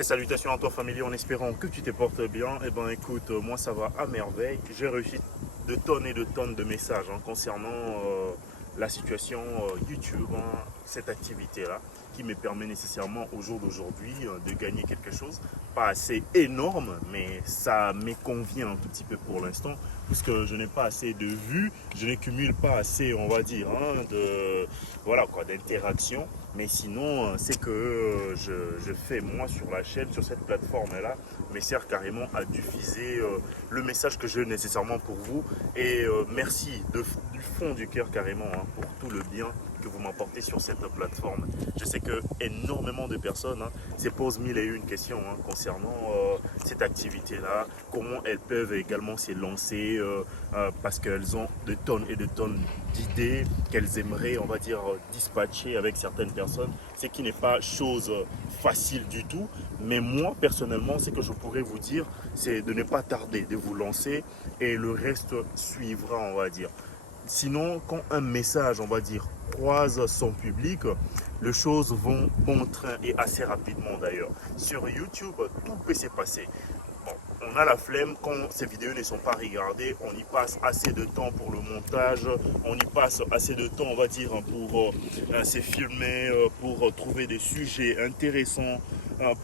Et salutations à toi famille, en espérant que tu te portes bien. Eh ben écoute, moi ça va à merveille. J'ai reçu de tonnes et de tonnes de messages concernant la situation YouTube, cette activité-là, qui me permet nécessairement au jour d'aujourd'hui de gagner quelque chose. Pas assez énorme, mais ça me convient un tout petit peu pour l'instant, puisque je n'ai pas assez de vues, je ne cumule pas assez, on va dire, voilà quoi, d'interaction. Mais sinon, c'est que je fais moi sur la chaîne, sur cette plateforme-là, me sert carrément à diffuser le message que j'ai nécessairement pour vous. Et merci du fond du cœur carrément pour tout le bien que vous m'apportez sur cette plateforme. Je sais que énormément de personnes se posent mille et une questions concernant cette activité-là, comment elles peuvent également se lancer parce qu'elles ont de tonnes et de tonnes d'idées qu'elles aimeraient, on va dire, dispatcher avec certaines personnes, ce qui n'est pas chose facile du tout. Mais moi, personnellement, ce que je pourrais vous dire, c'est de ne pas tarder, de vous lancer et le reste suivra, on va dire. Sinon, quand un message, on va dire, croise son public, les choses vont bon train et assez rapidement d'ailleurs. Sur YouTube, tout peut se passer. Bon, on a la flemme quand ces vidéos ne sont pas regardées, on y passe assez de temps pour le montage, on y passe assez de temps, on va dire, pour se filmer, pour trouver des sujets intéressants,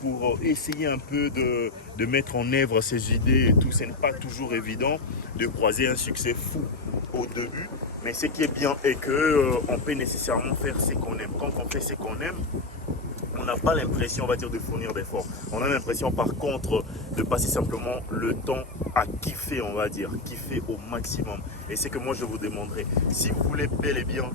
pour essayer un peu de mettre en œuvre ces idées et tout. Ce n'est pas toujours évident de croiser un succès fou au début, mais ce qui est bien est que on peut nécessairement faire ce qu'on aime. Quand on fait ce qu'on aime, on n'a pas l'impression, on va dire, de fournir d'efforts. On a l'impression, par contre, de passer simplement le temps à kiffer, on va dire, kiffer au maximum. Et c'est que moi, je vous demanderai, si vous voulez bel et bien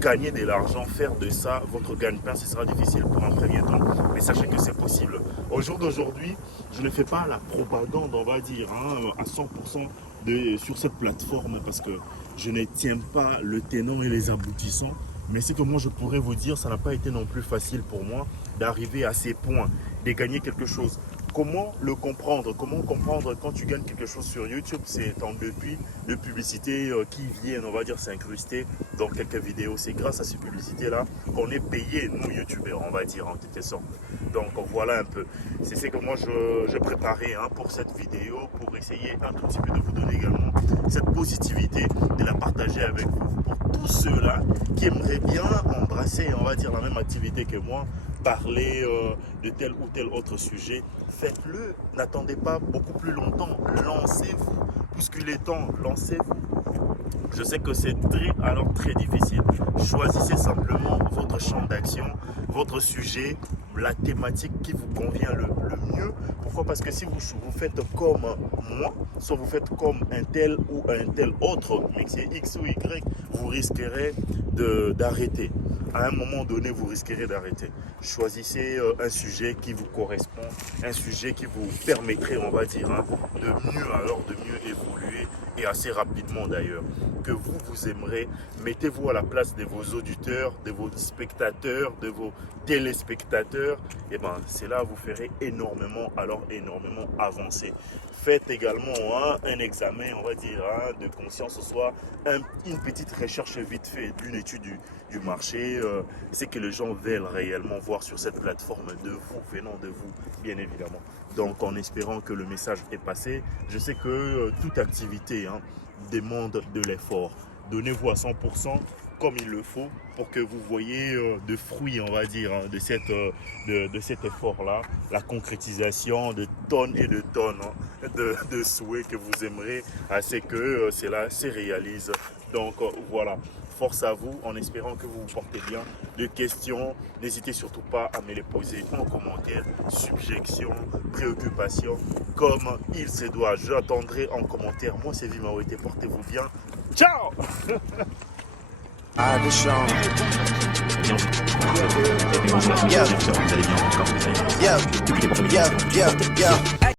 gagner de l'argent, faire de ça votre gagne-pain, ce sera difficile pour un premier temps, mais sachez que c'est possible. Au jour d'aujourd'hui, je ne fais pas la propagande, on va dire, à 100% sur cette plateforme, parce que je ne tiens pas le tenant et les aboutissants. Mais c'est que moi je pourrais vous dire, ça n'a pas été non plus facile pour moi d'arriver à ces points, de gagner quelque chose. Comment le comprendre? Comment comprendre quand tu gagnes quelque chose sur YouTube? C'est en dépit de publicités qui viennent, on va dire, s'incruster dans quelques vidéos. C'est grâce à ces publicités-là qu'on est payé, nous YouTubeurs, on va dire, en quelque sorte. Donc voilà un peu. C'est ce que moi je préparais pour cette vidéo, pour essayer un tout petit peu de vous donner également cette positivité, de la partager avec vous. Pour tous ceux-là qui aimeraient bien embrasser, on va dire, la même activité que moi, parler de tel ou tel autre sujet, faites-le. N'attendez pas beaucoup plus longtemps. Lancez-vous. Puisqu'il est temps, lancez-vous. Je sais que c'est très difficile. Choisissez simplement votre champ d'action, votre sujet, la thématique qui vous convient le mieux. Pourquoi? Parce que si vous faites comme moi, soit vous faites comme un tel ou un tel autre, mais que c'est X ou Y, vous risquerez d'arrêter. À un moment donné, vous risquerez d'arrêter. Choisissez un sujet qui vous correspond, un sujet qui vous permettrait, on va dire, de mieux évoluer, et assez rapidement d'ailleurs, que vous aimerez. Mettez-vous à la place de vos auditeurs, de vos spectateurs, de vos téléspectateurs, et ben c'est là vous ferez énormément avancer. Faites également un examen, on va dire, de conscience, soit une petite recherche vite fait d'une étude du marché, c'est que les gens veulent réellement voir sur cette plateforme de vous, venant de vous, bien évidemment. Donc en espérant que le message est passé, je sais que toute activité demande de l'effort. Donnez-vous à 100% comme il le faut pour que vous voyez de fruits, on va dire, de cet effort-là, la concrétisation de tonnes et de tonnes de souhaits que vous aimerez, assez que cela se réalise. Donc voilà, force à vous, en espérant que vous vous portez bien. De questions, n'hésitez surtout pas à me les poser en commentaire. Subjections, préoccupations, comme il se doit. J'attendrai en commentaire. Moi, c'est Vimaouete, portez-vous bien. Ciao. Yeah.